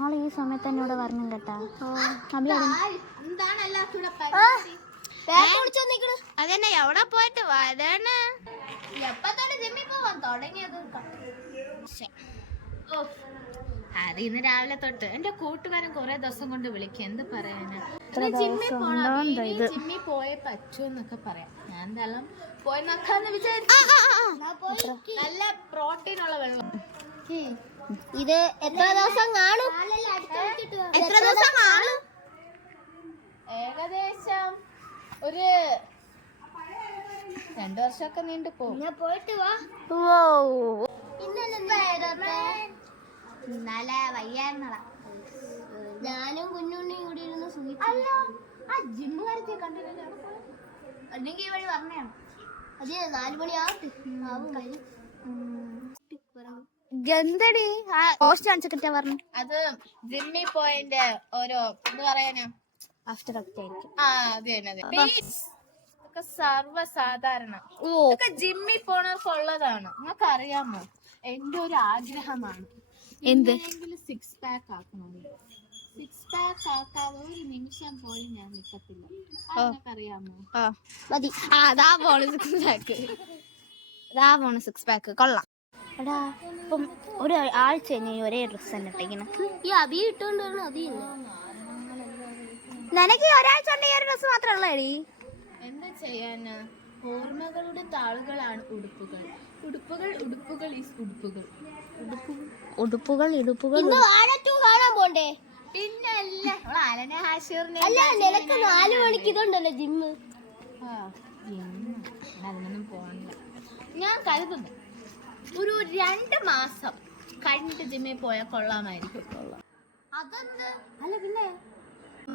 ആള് ഈ സമയത്ത് തന്നെ ഇവിടെ വരണം കേട്ടാ. അതന്നെ എവിടെ പോയിട്ട് വരാണ്. എപ്പത്തോടെ ജിമ്മിൽ പോവാൻ തുടങ്ങിയത്? അത് ഇന്ന് രാവിലെ തൊട്ട് എന്റെ കൂട്ടുകാരൻ കൊറേ ദിവസം കൊണ്ട് വിളിക്കും. എന്ത് പറയാനാ, ജിമ്മിൽ പോണം, ജിമ്മിൽ പോയേ പറ്റൂ എന്നൊക്കെ പറയാം. ഞാൻ എന്തായാലും പോയി നോക്കാന്ന് വിചാരിച്ചു. നല്ല പ്രോട്ടീൻ ഉള്ള വെള്ളം. ഇത് എത്ര ദിവസം കാണും? എത്ര ദിവസം കാണും? ഏകദേശം ഒരു 2 വർഷമൊക്കെ നീണ്ടു പോകും. പോയിട്ട് വാ. ഇന്നലെ വയ്യായിരുന്നടാ. ഞാനും കുഞ്ഞുണ്ണിയും കൂടി ഇരുന്ന് ജിമ്മുകാരത്തെ കണ്ടില്ല. അല്ലെങ്കിൽ ഈ വഴി പറഞ്ഞാണ്. അതെ 4 മണിയാവട്ടെ. ഗന്ധടി പോസ്റ്റ് കാണിച്ചിട്ടാ പറഞ്ഞു. അത് ജിമ്മിൽ പോയതിന്റെ ഓരോ എന്താ പറയാനാ ആഫ്റ്റർ എഫക്റ്റ് ആയിരിക്കും. അത് തന്നെ. ഇതൊക്കെ സർവ്വസാധാരണ. ഇതൊക്കെ ജിമ്മിൽ പോണവർക്കുള്ളതാണ്. നിങ്ങൾക്ക് അറിയാമോ? എന്റെ ഒരു ആഗ്രഹമാണ് എന്ത് 6 പാക്ക് ആക്കണമെന്ന്. 6 പാക്ക് ആക്കാതെ ഒരു നിമിഷം പോലും ഞാൻ നിൽക്കത്തില്ല. അറിയാമോ? മതി. അതാ പോണ 6 പാക്ക് കൊള്ളാം. എടാ ഇപ്പം ഒരു ആഴ്ച കഴിഞ്ഞ ഒരേ ഡ്രസ് തന്നെ ഇട്ടിങ്ങനെ ഈ അബി ഇട്ടോണ്ട് വരണം. അബിയില്ല നിനക്ക് ഒരാഴ്ച കൊണ്ട് ഈ ഒരു ഡ്രസ് മാത്രമേ ഉള്ളൂ. എന്താ ചെയ്യാന്? ഓർമ്മകളുടെ താളുകളാണ് ഉടുപ്പുകൾ. ഉടുപ്പുകൾ ഉടുപ്പുകൾ ഈസ് ഉടുപ്പുകൾ. ഉടുപ്പുകൾ ഇടുപ്പുകൾ. കാണാൻ പോണ്ടേ? പിന്നല്ല അലനെ ഹാഷിറിനെ. അല്ല നിനക്ക് 4 മണിക്ക് ഇതുണ്ടല്ലോ ജിമ്മ്. അതിനൊന്നും പോകണ്ട. ഞാൻ കരുതുന്നു ഒരു 2 മാസം കഴിഞ്ഞിട്ട് ജിമ്മിൽ പോയാൽ കൊള്ളാമായിരിക്കും. അതെന്ത്? അല്ല പിന്നെ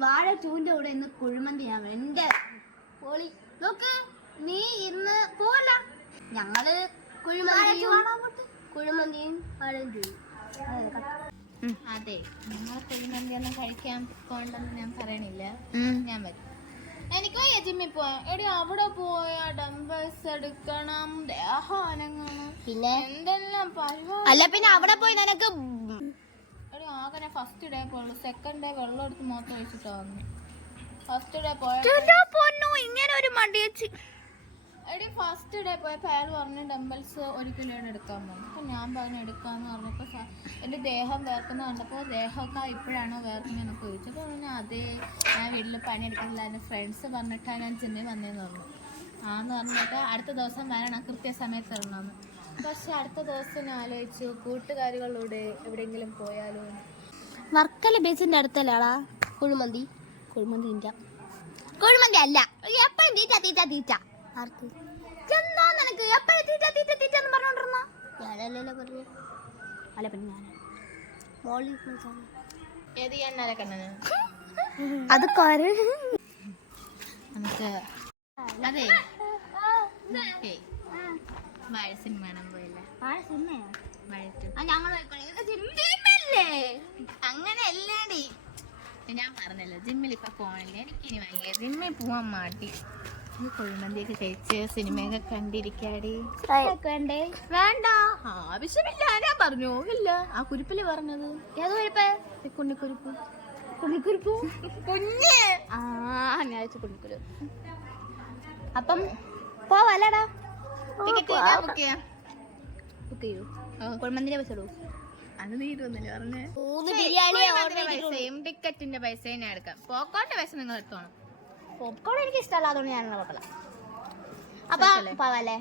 വാഴ 2ന്റെ കൂടെ ഇന്ന് കുഴിമന്തി ഞാൻ എന്റെ പോളി നോക്ക്. നീ ഇന്ന് പോവല്ല, ഞങ്ങള് കുഴിമന്തിയും വാഴയും ചെയ്യും. അതെ, നിങ്ങൾ കുഴിമന്തി ഒന്നും കഴിക്കാൻ പോകണ്ടെന്ന് ഞാൻ പറയണില്ല. ഞാൻ വരും. എനിക്ക് വയ്യ ജിമ്മിൽ പോവാൻ. എടി അവിടെ പോയാ ഡംബൽസ് എടുക്കണം, ദേഹം അനങ്ങണം, പിന്നെ എന്തെല്ലാം പരിപാടി. അല്ല പിന്നെ അവിടെ പോയി നിനക്ക് എടി ആകെ ഫസ്റ്റ് ഡേ പോയുള്ളൂ. സെക്കൻഡ് ഡേ വെള്ളം എടുത്ത് മൊത്തം ഒഴിച്ചിട്ടാ വന്നു. ഫസ്റ്റ് ഡേ പോയ ഇങ്ങനെ ഒരു മടിയച്ച്. എടി ഫസ്റ്റ് ഡേ പോയപ്പോൾ അയാൾ പറഞ്ഞു ഡംബൽസ് 1 കിലോയുടെ എടുക്കാൻ പറഞ്ഞു. അപ്പം ഞാൻ പറഞ്ഞു എടുക്കാമെന്ന് പറഞ്ഞപ്പോൾ എൻ്റെ ദേഹം വേർക്കുന്ന കണ്ടപ്പോൾ ദേഹമൊക്കെ ഇപ്പോഴാണോ വേർക്കുന്നതെന്നൊക്കെ ചോദിച്ചു. അപ്പോൾ പറഞ്ഞു അതേ, ഞാൻ വീട്ടിൽ പണിയെടുക്കുന്നില്ല, എൻ്റെ ഫ്രണ്ട്സ് പറഞ്ഞിട്ടാണ് ഞാൻ ജിമ്മിൽ വന്നതെന്ന് പറഞ്ഞു. ആന്ന് പറഞ്ഞിട്ട് അടുത്ത ദിവസം വരണം, കൃത്യസമയത്ത് ഇറങ്ങണമെന്ന്. പക്ഷെ അടുത്ത ദിവസം ഞാൻ ആലോചിച്ചു കൂട്ടുകാരികളോട് എവിടെയെങ്കിലും പോയാലോ. വർക്കല ബേസിന്റെ അടുത്തല്ലാടാ കുഴിമന്തി. കുഴിമന്തി അല്ല, എപ്പോഴും തീറ്റ ആർക്ക് ചെന്നോ നിനക്ക് എപ്പോഴും തീറ്റ എന്ന് പറഞ്ഞോണ്ടിരുന്ന ഞാനല്ലേ പറഞ്ഞു. അല്ല പിന്നെ ഞാൻ ഏത് എണ്ണാലെ കണ്ണന് അത് നമുക്ക് അതെ വാഴ സിനിമ കാണാൻ പോയില്ല. അങ്ങനെ അല്ലേടി ഞാൻ പറഞ്ഞല്ലോ ജിമ്മിൽ ഇപ്പൊ പോണില്ല. എനിക്കിനി ഭയങ്കര ജിമ്മിൽ പോവാൻ മാട്ടി. കുഴിമന്തിയൊക്കെ കഴിച്ച് സിനിമയൊക്കെ കണ്ടിരിക്കാടി. വേണ്ടേ? വേണ്ട, ആവശ്യമില്ല. ഞാൻ പറഞ്ഞു ഇല്ല. ആ കുരിപ്പില് പറഞ്ഞത് ഏത് കുരിപ്പ്? കുഞ്ഞിക്കുരിപ്പ്. കുഞ്ഞ് ഞാൻ കുഞ്ഞിക്കുരു. അപ്പം പോവല്ലടാ. ബുക്ക് ചെയ്യൂ. കുഴിമന്തിന്റെ പൈസ ഇടൂ. അത് നീട്ടൊന്നുമില്ല പറഞ്ഞേ. 3 ബിരിയാണി പൈസയും ടിക്കറ്റിന്റെ പൈസയും ഞാൻ എടുക്കാം. പോക്കോട്ടെ പൈസ നിങ്ങൾ എടുത്തോണം. പോപ്കോൺ എനിക്ക് ഇഷ്ടമല്ല, അതുകൊണ്ട് ഞാനുള്ള കുഴപ്പമില്ല. അപ്പൊ പോവല്ലേ?